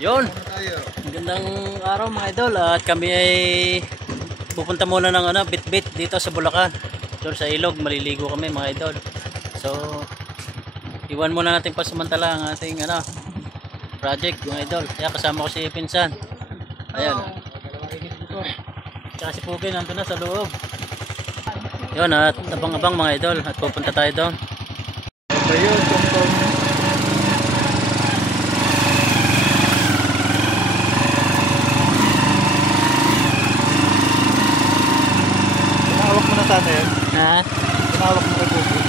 Yun. Magandang araw mga idol. At kami ay pupunta muna ng bit-bit dito sa Bulacan. Doon sa ilog, maliligo kami mga idol. So, iwan muna natin pasamantala ang ating project mga idol. Kaya kasama ko si Pinsan. Ayan. Tsaka si Pugi nandun na sa loob. Yun, at abang-abang mga idol. At pupunta tayo doon. Tinawak mo na sana yan? Ha? Tinawak mo kay Pugi?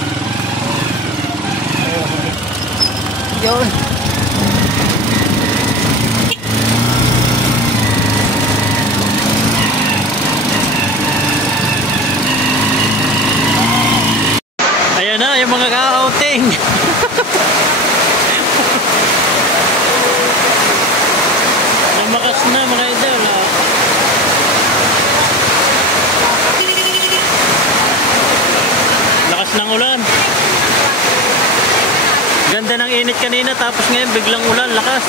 Yun. Ayan na yung mga ka-outing. Lumakas na mga idol. Lakas ng ulan. Ganda ng init kanina tapos ngayon biglang ulan, lakas.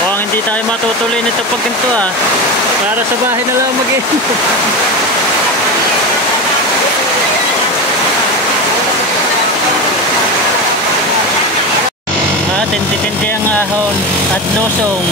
Mukhang hindi tayo matutuloy nito pag ganito para sa bahay na lang mag-iinit. Tindi-tindi ang ahon at lusong.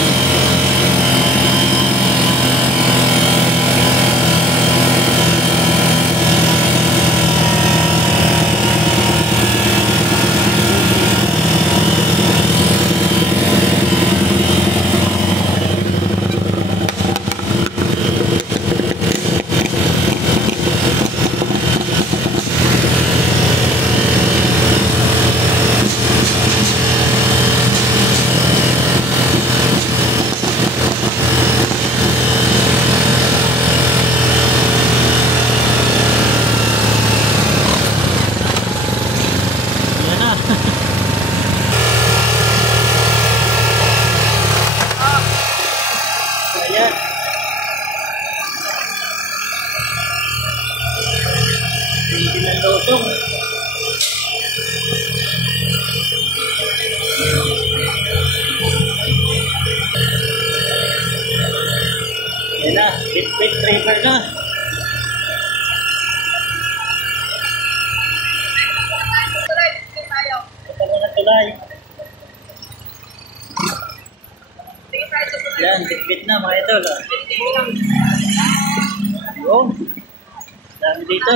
Ayan na, bit-bit river na. Ito mo na tulay. Yan, bit-bit na mga idol. Yun. Dami dito.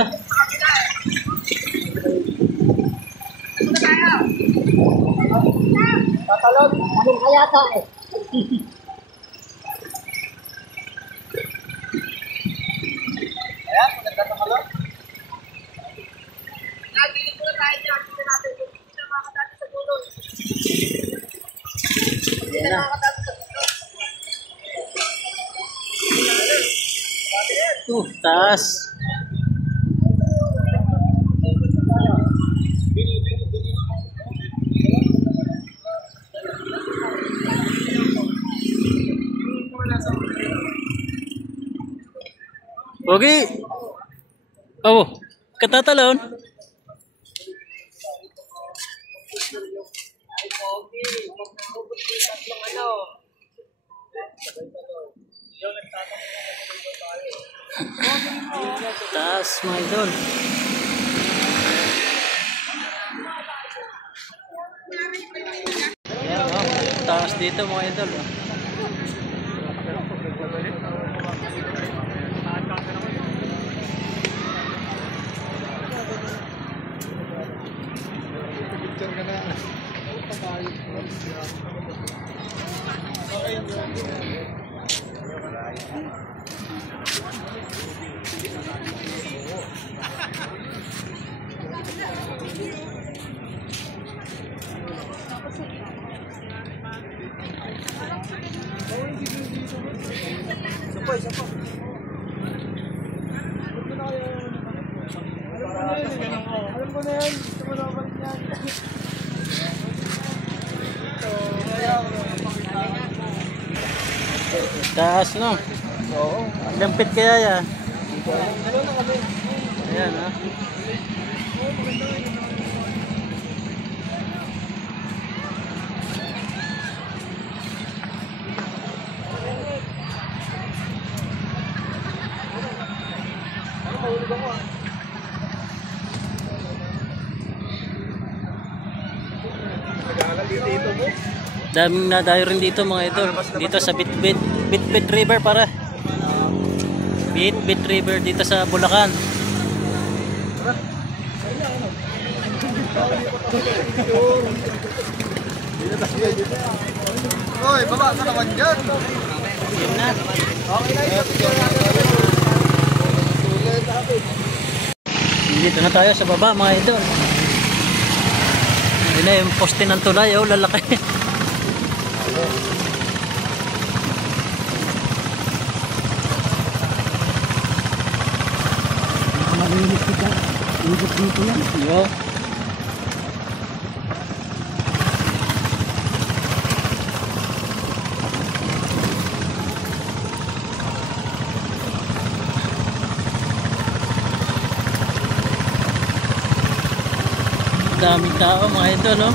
Tatalog, anong kayata eh. Ayan, maganda na kalot. Nagiging po tayo dyan. Hindi natin yung pinamakataan sa dulo. Hindi na makakataan sa dulo. Taas. Pogi. Oh, katatalon. Taas mga idol. Yan, taas dito mga idol. Alam ko na yan. Gusto mo na balik yan. So, kaya ako. Taas, no? Oo. Lampit kaya yan. Ano na kami? Ayan, ha? Dito mo? Daming nadayo rin dito mga idol. Dito sa Bitbit River para. Bitbit River dito sa Bulacan. Hoy, baba ka naman dyan. Yun na. Okay na yun. Dito na tayo sa baba mga idol. Yun na yung poste ng tulay. Oh, lalaki. Yo. Daming tao mga idol, no?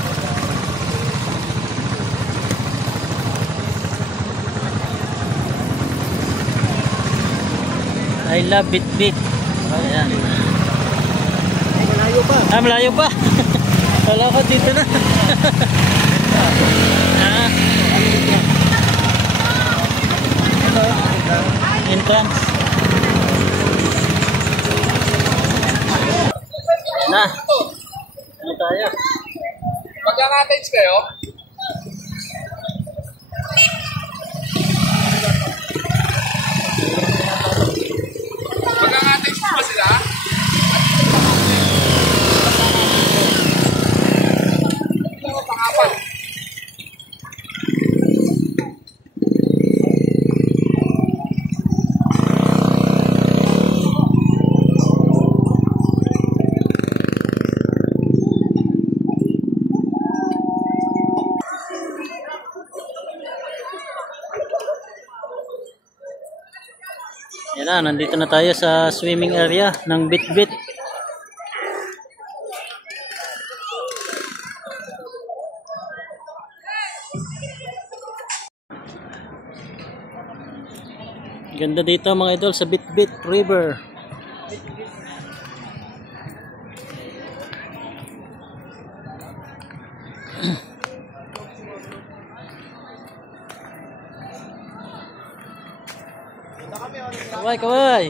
I love Bitbit. Ayan. Malayo pa. Ah, malayo pa. Wala ko dito na. Ah. Entrance. Na. Ano tayo? Magkakatage kayo? Magkakatage pa ba sila? Pangapan. Yan na, nandito na tayo sa swimming area ng Bitbit. Ganda dito mga idol sa Bitbit River. Kaway, kaway.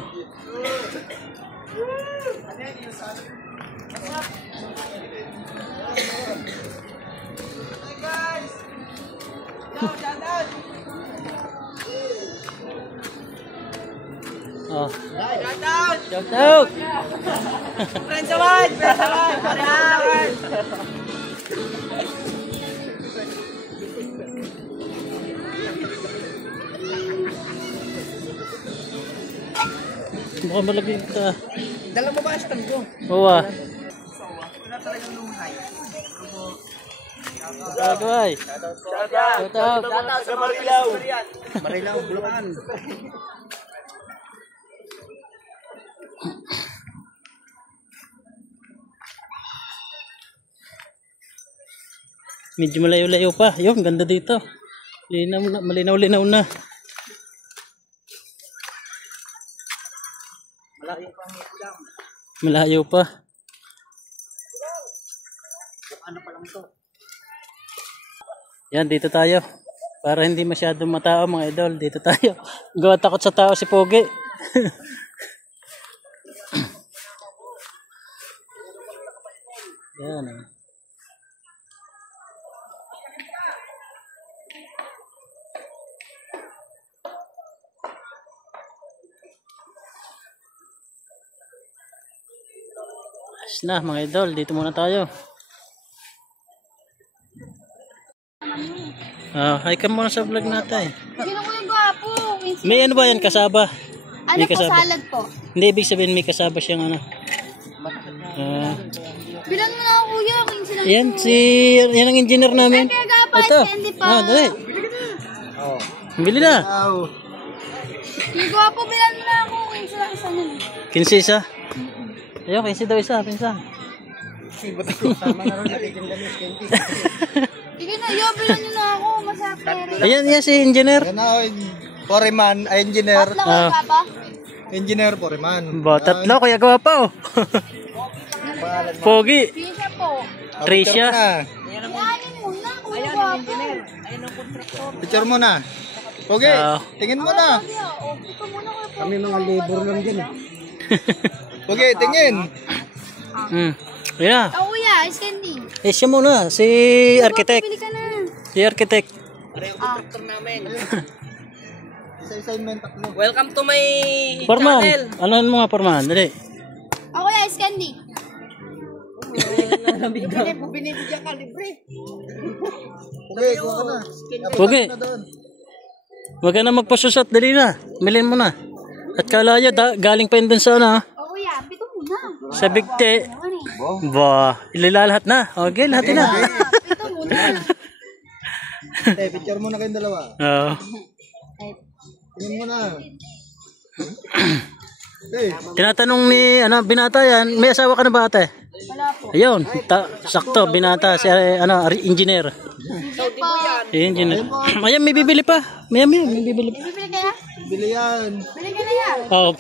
Oh. Shout out. Friends away! Friends away! Parehan! Mukhang malagay ka. Dala mo ba ang stand ko? Oo ah. Wala talagang luhay. Kaway. Shout out. Sa Marilaw! Marilaw, Bulacan. Medyo malayo-layo pa. Yung ganda dito. Malinaw-linaw na. Malayo pang ilang. Malayo pa. Ano pa lang to? Yan, dito tayo. Para hindi masyadong matao mga idol. Dito tayo. Gawa takot sa tao si Pogi. Yan. Ayos na mga idol. Dito muna tayo. Hi ka muna sa vlog natin. Sino ko yung gwapo? May ano ba yan? Kasaba? Ano May po, kasaba. salad po? Hindi, ibig sabihin may kasaba siyang ano. Bilan mo na ako kuya, 15 lang. Yan, yan ang engineer namin. Ay, kaya gapat, Ito. hindi pa. Dali. Oh. Bili na. Wow. Yung gwapo, bilan mo na ako. 15 lang isa nun. 15 isa? Ayun, 15 daw isa, pinsan. Sama na rin natin yung lamis, Kenty. Sige na, yo, bilan nyo na ako. Masapere. Ayan, yan si engineer. Yan na, foreman, engineer. Tatlo kayo papa? Engineer, foreman. Ba, tatlo, kuya gwapo. Pogi. Pisa po. Tricia. Yanin muna, kuya gwapo. Picture mo na. Pogi, tingin mo na. O, pito muna kuya po. Kami mga labor lang dyan. Pogi, tingin. Yeah. Oh, kuya, ice candy. Eh, siya muna, si architect. Pili ka na. Si architect. Sa assignment, tatlo. Welcome to my Forman, anuhan mo nga Forman, dali. O, kuya, ice candy. Binibigyan ka libre. Pogi, kuha ka na. Pogi. Na doon. Huwag ka na magpasusot, dali na. Milin mo na. At kalaya, galing pa yun dun sa ano, O, kuya, pito muna. sa bigte. Ba, ililalahat na. Okay, lahat na. Pito muna. Picture mo na kayong dalawa. Oo. Tingin mo na. Okay. Tinatanong ni, binata yan, may asawa ka na ba ate? Wala po. Ayun, sakto, binata, si, engineer. Sige po. Si engineer. Ayan, may bibili pa. May bibili pa. Bibili kaya? Bili yan. Bili ka na yan. Oh,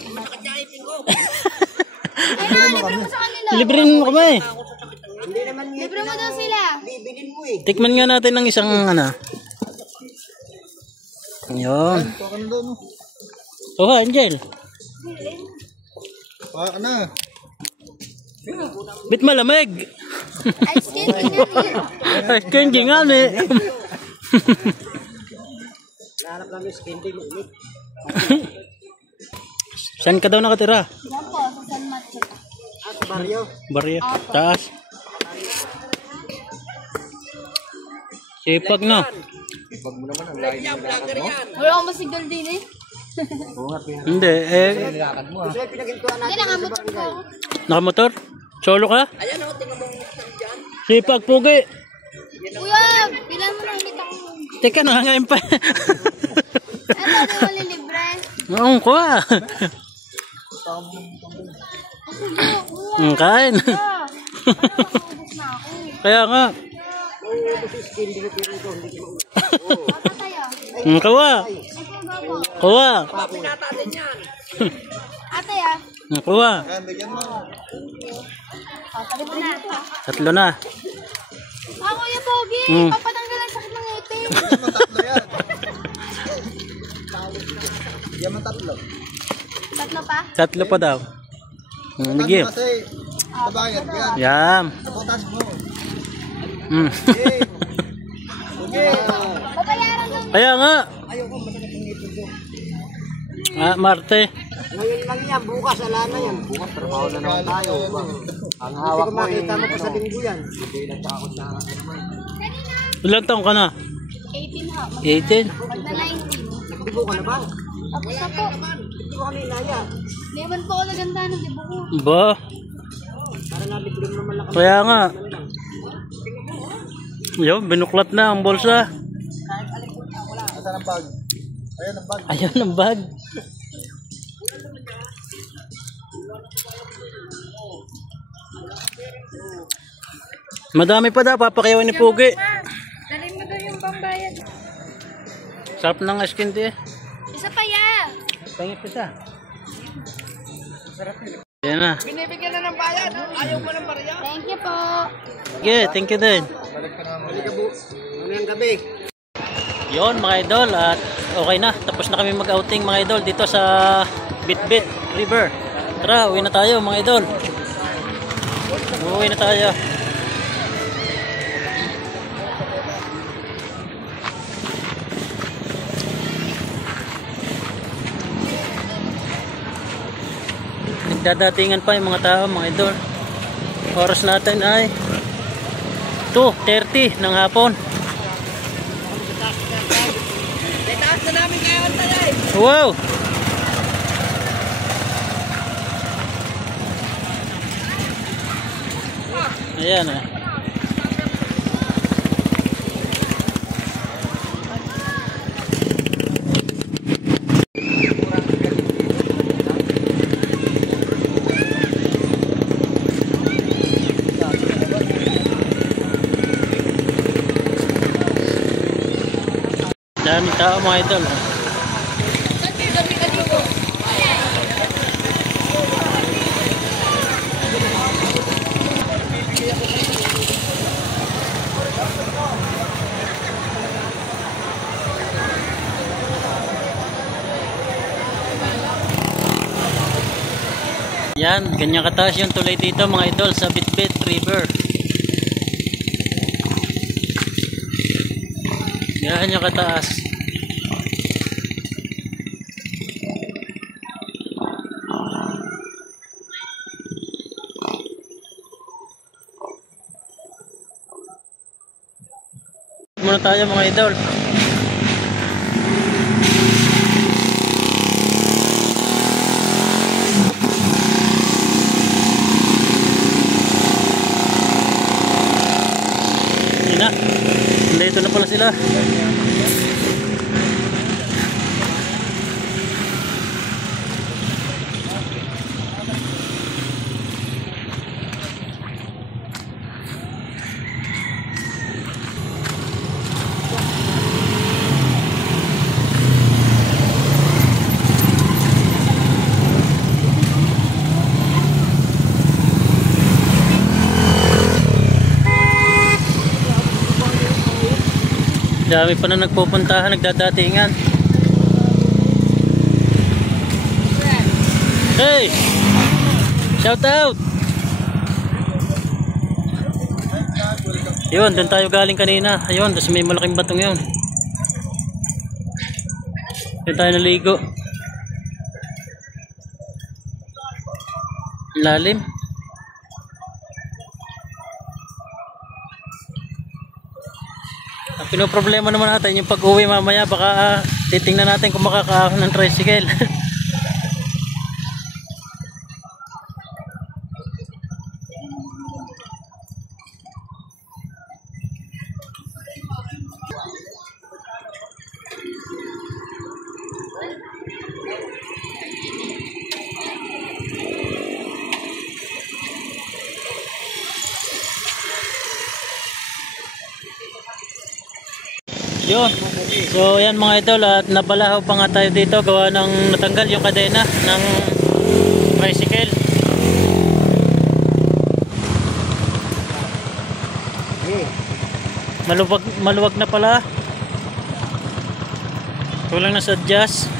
Ay, libre mo sa kanila. libre mo kami. Libre mo daw sila. Tikman nga natin ng isang, Ayun. Kuha ka na doon. Oh, Angel. Kuha ka na. Bit malamig. Ice candy nga rin. Ay, candy nga ni. Saan ka daw nakatira? Yan po, sa San Mateo. Baryo. Taas. Sipag no. Wala akong masigal din eh. Hindi, Hindi, nakamotor ko. nakamotor? Solo ka? Sipag, pugi. Kuya, bilan mo na ulit ako. Teka, nangangain pa. Ano, di mo lilibre? Oo, kuha. Kain. Ah, nakakubos na ako. Kaya nga. Papa tayo. Kuha. Ay, kuya po. Kuha. Ate ah. Kuha. Yan, bigyan mo. Libre na. Tatlo na. Kuya Pogi, Mm. papatanggal ang sakit ng ngipin. Bigyan mo tatlo yan. Bigyan mo tatlo. Tatlo pa? Tatlo pa daw. Nagim. Kasi, tabayad yan. Yam. Tapotas mo. Okay. Okay. Babayaran lang. Kaya nga. Marte. Ngayon lang yan, bukas ala na yan. Bukas trabaho na naman tayo. Ang hawak mo makita mo pa sa linggo yan. Ilang taong ka na? 18 ha. 18? Pag na 19. Nagdibo ka na ba? Tapos na po. Hindi ko kami inaya. Meron po ako naganda ng dibo ko. Ba? Para nabigyan naman lang Kaya nga. Yo, binuklat na ang bulsa. Asan ang bag? Ayan ang bag. Ayun ang bag. Madami pa daw, papakiyawan ni Pugi. Dali mo doon yung pambayad. Sarap ng skin eh. Isa pa ya. Pangit isa. Yan na. binibigyan na ng bayan. Ayaw mo ng barya. Thank you po. Okay, thank you din. Ano yung gabi? Yon mga idol, at okay na. Tapos na kami mag-outing mga idol dito sa Bitbit River. Tara, uwi na tayo mga idol. Uwi na tayo. Nagdadatingan pa yung mga tao mga idol. Oras natin ay 2:30 ng hapon. Itaas na namin kayo ang talay. Wow! Ayan ah. Daming tao mga idol. Yan, ganyan kataas yung tulay dito mga idol sa Bitbit River. Yan yung kataas. Muna tayo mga idol. Na. Dito na pala sila. Dami pa na nagpupuntahan, nagdadatingan. Hey! Shout out! Yun, doon tayo galing kanina. Ayun, tapos may malaking batong yun. Doon tayo naligo. Lalim. Ang pinoproblema naman natin yung pag-uwi mamaya, baka titingnan natin kung makakaahon ng tricycle. Yun. So yan mga idol, at nabalahaw pa nga tayo dito gawa ng natanggal yung kadena ng tricycle. Maluwag na pala. Kulang na sa adjust.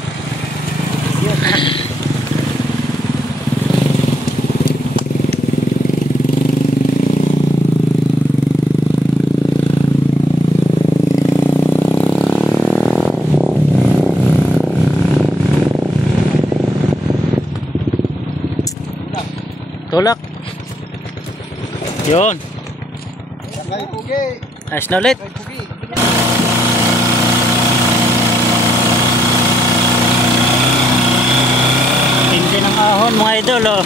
Tulak. Yun. Ayos na ulit. Hindi ng ahon mga idol, oh.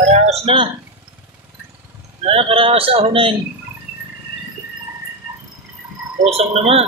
Karaos na. Karaos sa ahonin. Pusong naman.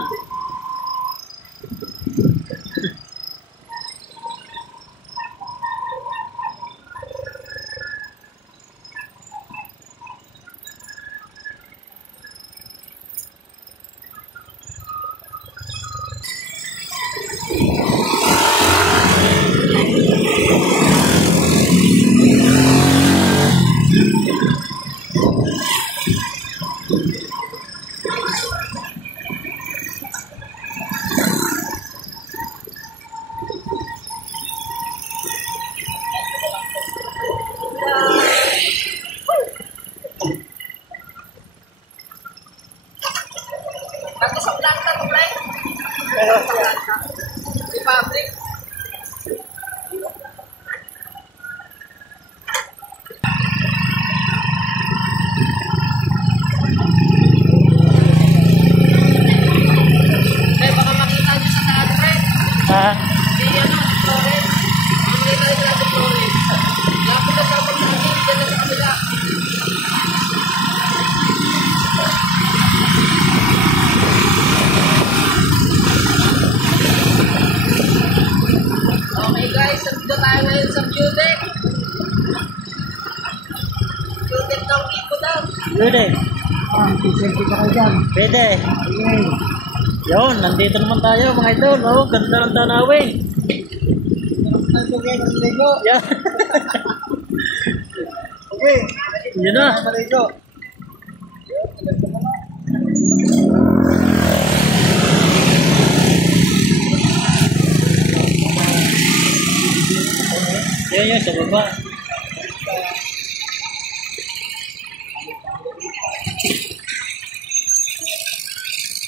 Ha? Okay guys, nandito tayo ngayon sa view deck. View deck daw, iko daw. Pwede. Selfie ka kayo dyan. Pwede. Yun, nandito naman tayo mga idol. Oh, ganda ng tanawin. Yan. Okay. Yun na. Maligo. Yan yun, sa baba.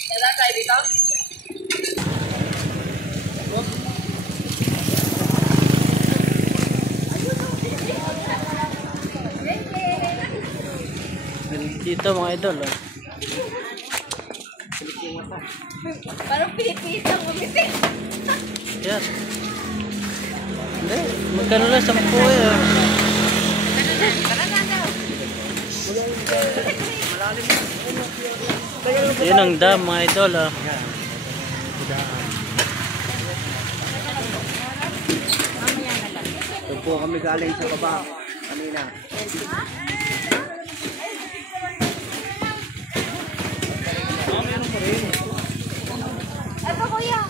Kailan tayo dito? Dito mga idol. Oh. Parang pinipitan mo, Missy. Yan. Hindi, magkano lang 10 eh. Yun ang dam mga idol. Oh. Doon po kami galing sa baba. Kanina. Ito, kuya.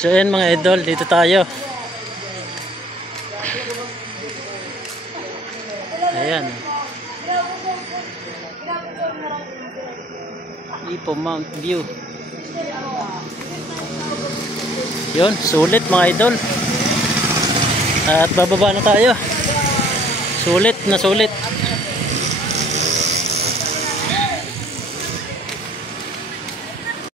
So yan mga idol, dito tayo. Ayan. Ipo Mount View. Yun, sulit mga idol. At bababa na tayo. Sulit na sulit.